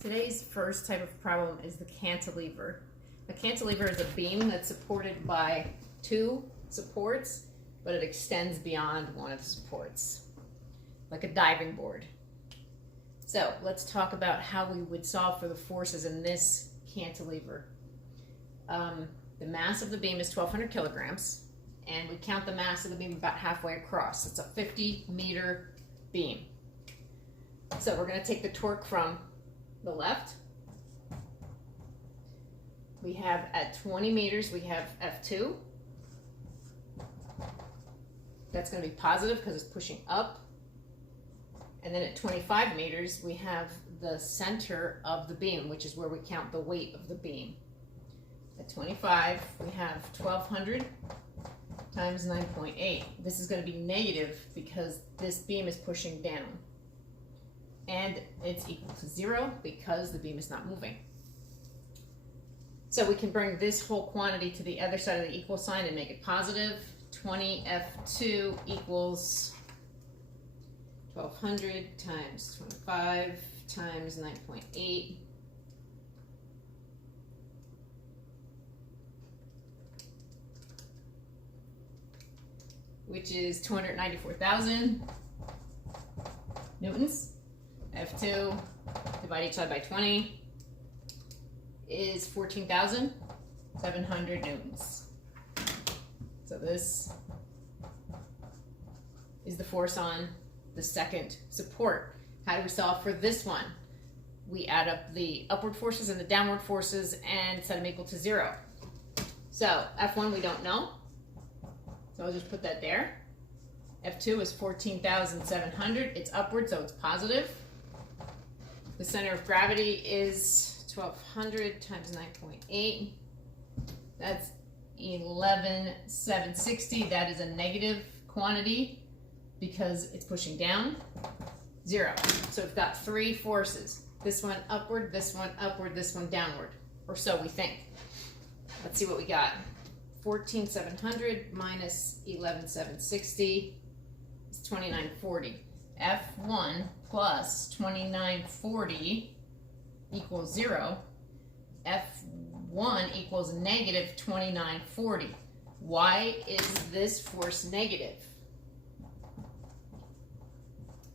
Today's first type of problem is the cantilever. A cantilever is a beam that's supported by two supports, but it extends beyond one of the supports, like a diving board. So let's talk about how we would solve for the forces in this cantilever. The mass of the beam is 1,200 kilograms, and we count the mass of the beam about halfway across. It's a 50-meter beam. So we're going to take the torque from the left. We have at 20 meters, we have F2. That's going to be positive because it's pushing up. And then at 25 meters, we have the center of the beam, which is where we count the weight of the beam. At 25, we have 1,200 times 9.8. This is going to be negative because this beam is pushing down. And it's equal to 0 because the beam is not moving. So we can bring this whole quantity to the other side of the equal sign and make it positive. 20F2 equals 1,200 times 25 times 9.8. Which is 294,000 newtons. F2, divide each side by 20, is 14,700 newtons. So this is the force on the second support. How do we solve for this one? We add up the upward forces and the downward forces and set them equal to 0. So F1 we don't know, so I'll just put that there. F2 is 14,700. It's upward, so it's positive. The center of gravity is 1,200 times 9.8. That's 11,760. That is a negative quantity because it's pushing down. 0. So we've got three forces. This one upward, this one upward, this one downward. Or so we think. Let's see what we got. 14,700 minus 11,760 is 2,940. F1 plus 2,940 equals 0. F1 equals negative 2,940. Why is this force negative?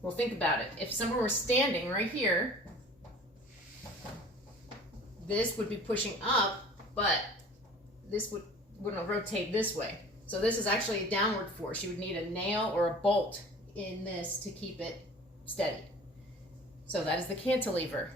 Well, think about it. If someone were standing right here, this would be pushing up, but this would rotate this way. So this is actually a downward force. You would need a nail or a bolt in this to keep it steady. So that is the cantilever.